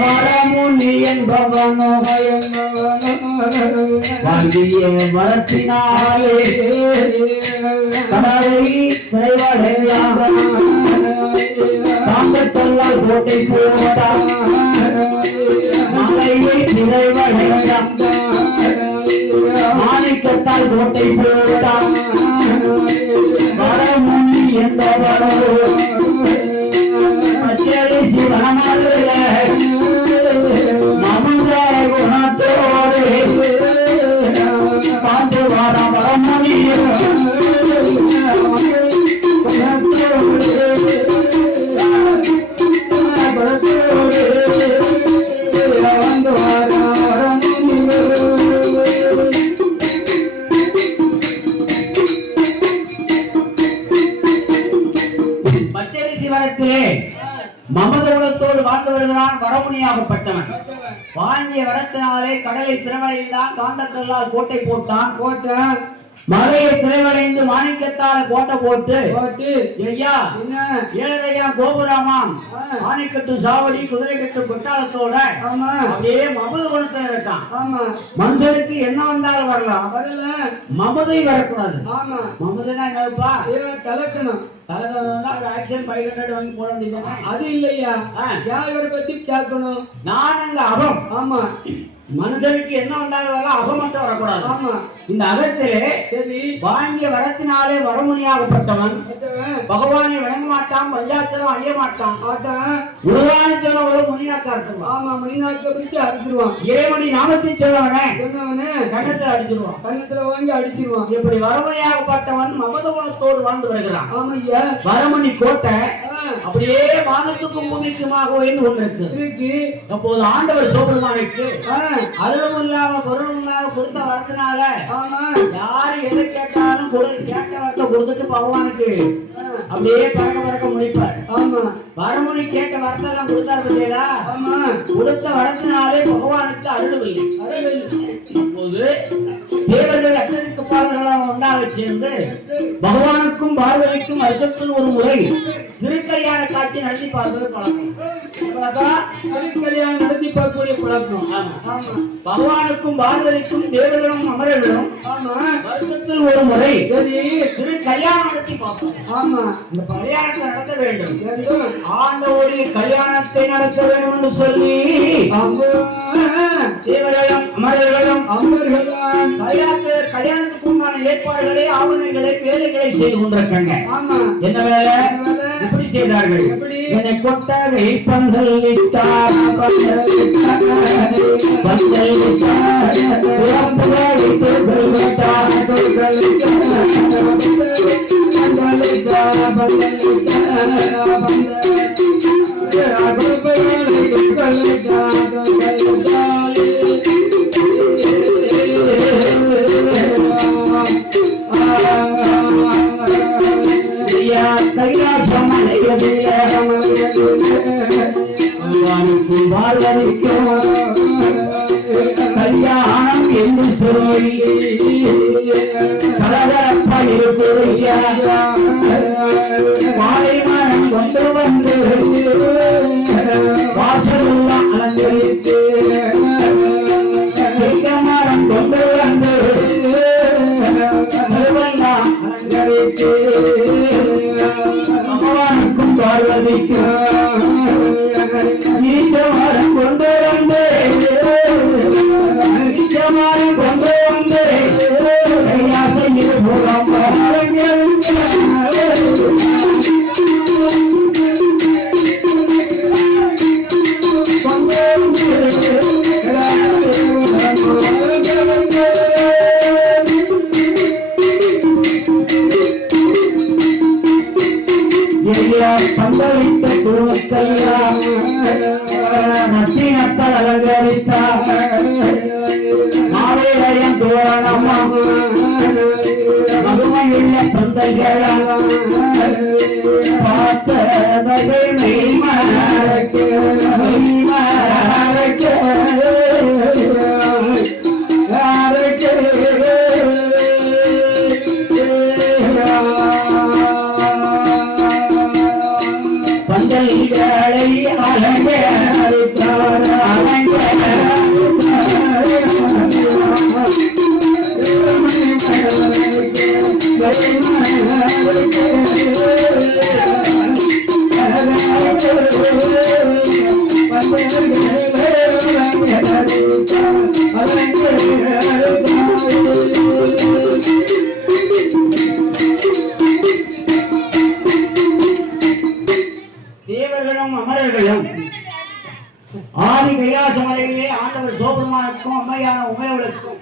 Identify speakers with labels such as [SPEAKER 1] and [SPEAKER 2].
[SPEAKER 1] வரமுனி வரத்தினாலே கடலை குறைவடையாக தாங்கத்தொல்லால் கோட்டை போட்டான். கோட்டை போட்டான் வரமுனி என்பவனோ பச்சை சிவனமல்ல மமதார குணத்தோடு பாண்டு வார வரமுனியும் பச்சரி சிவனத்திலே மமதகுலத்தோடு வாழ்ந்து வருகிறான் வரமுனியாகப்பட்டவன் வாங்கிய வரத்தினாலே கடலை திறவடைந்தான் காந்தக்கல்லால் கோட்டை போட்டான்.
[SPEAKER 2] போட்டான்.
[SPEAKER 1] மலையை திரைவடைந்து மாணிக்கத்தால் கோட்டை போட்டு. ஐயா ஏழையா கோபுராமாம்.
[SPEAKER 2] ஆ.
[SPEAKER 1] ஆணிக்கட்டு சாவடி குதிரை கட்டு கொட்டாளத்தோட அப்படியே மமது குணத்துல இருக்கான்.
[SPEAKER 2] ஆமா.
[SPEAKER 1] மனுஷனுக்கு என்ன வந்தாலும் வரலாம்.
[SPEAKER 2] வரல.
[SPEAKER 1] மமதை வரக்கூடாது.
[SPEAKER 2] ஆமா.
[SPEAKER 1] மமதைனா என்னப்பா?
[SPEAKER 2] இதை
[SPEAKER 1] ஒரு ஆக்ஷன் ஃபைவ் ஹண்ட்ரட் வாங்கி போட வேண்டியதானே
[SPEAKER 2] அது இல்லையா. யாரை பத்தி கேட்கணும்?
[SPEAKER 1] நான் அந்த அகம்.
[SPEAKER 2] ஆமா.
[SPEAKER 1] மனுஷனுக்கு என்ன வந்தாலும் வரலாம் வரக்கூடாது.
[SPEAKER 2] ஆமா.
[SPEAKER 1] இந்த அகத்திலே
[SPEAKER 2] சரி.
[SPEAKER 1] வாங்கிய வரத்தினாலே வரமுனியாகப்பட்டவன். பகவானை வணங்க மாட்டான் பஞ்சாச்சரம் அழிய மாட்டான். உருவான சொன்னவளோ முனியாக்கா இருக்குவான்
[SPEAKER 2] ஆமா மணிநாட்க பிடிச்சு அடிச்சிருவான்.
[SPEAKER 1] இறைவனை நாமத்தை சொல்லவனே
[SPEAKER 2] சொன்னவனே
[SPEAKER 1] கண்ணத்தில் அடிச்சிருவான்.
[SPEAKER 2] கன்னத்துல வாங்கி அடிச்சிருவான்.
[SPEAKER 1] இப்படி வரமுனியாகப்பட்டவன் மமத குணத்தோடு வாழ்ந்து வருகிறான்.
[SPEAKER 2] ஆமா ஐயா
[SPEAKER 1] வரமணி கோட்டை அப்படியே வானத்துக்கும் பூமிக்குமாக உயர்ந்து கொண்டிருக்கு. அப்போது ஆண்டவர் சோபெருமானுக்கு அருளும் இல்லாம பொருளும் இல்லாம கொடுத்த வரத்தினால
[SPEAKER 2] ஆமா.
[SPEAKER 1] யாரு எதை கேட்டாலும் கொடு கேட்ட வரத்தை கொடுத்துட்டு பகவானுக்கு. அப்படியே பறக்க பறக்க முடிப்பார்
[SPEAKER 2] ஆமா.
[SPEAKER 1] வரமுனி கேட்ட வரத்தெல்லாம் கொடுத்தாரு பார்த்தீங்களா?
[SPEAKER 2] ஆமா.
[SPEAKER 1] கொடுத்த வரத்தினாலே பகவானுக்கு அருளவில்லை
[SPEAKER 2] அருள்
[SPEAKER 1] அப்போது தேவர்கள் அட்டனுக்கு பாடல்களாக ஒன்றாக சேர்ந்து பகவானுக்கும் பார்வதிக்கும் வருஷத்தில் ஒரு முறை திருக்கல்யாண காட்சி நடத்தி பார்ப்பது பழக்கம். அவ்வளவுதான்.
[SPEAKER 2] கல்யாணம் நடத்தி பார்க்கக்கூடிய பழக்கம்.
[SPEAKER 1] பகவானுக்கும் பார்வதிக்கும் தேவர்களும் அமரர்களும் வருஷத்தில் ஒரு முறை
[SPEAKER 2] சரி
[SPEAKER 1] திரு கல்யாணம் நடத்தி பார்ப்போம்
[SPEAKER 2] ஆமா
[SPEAKER 1] இந்த கல்யாணத்தை நடத்த வேண்டும். ஆண்டவருடைய கல்யாணத்தை நடத்த வேண்டும் என்று சொல்லி
[SPEAKER 2] அம்மா
[SPEAKER 1] கல்யாணத்து கல்யாணத்துக்கு உண்டான ஏற்பாடுகளை ஆவணங்களை வேலைகளை செய்து கொண்டிருக்காங்க என்ன வேலை? எப்படி செய்தார்கள்? என்னை கொட்டகை பந்தல் இட்டார் பகவானுக்கும் பார்வதிக்கும் கல்யாணம் என்று சொல்லி கலகலப்பா இருக்கிறையா மாலை மரம் கொண்டு வந்து வாசலுள்ள அலங்கரித்து பந்தளித்த குழுக்கெல்லாம் நத்தினத்தால் அலங்கரித்தார் மாவேலயம் தோரணமா மதுமையுள்ள பந்தல்களாம் பார்த்த அவைகளை அழகே அழைத்தார் அழகே. அழைத்தார் தேவர்களும் அமரர்களும் ஆதி கைலாச மலையிலே ஆண்டவர் சோபெருமானுக்கும் அம்மையான உமையவளுக்கும்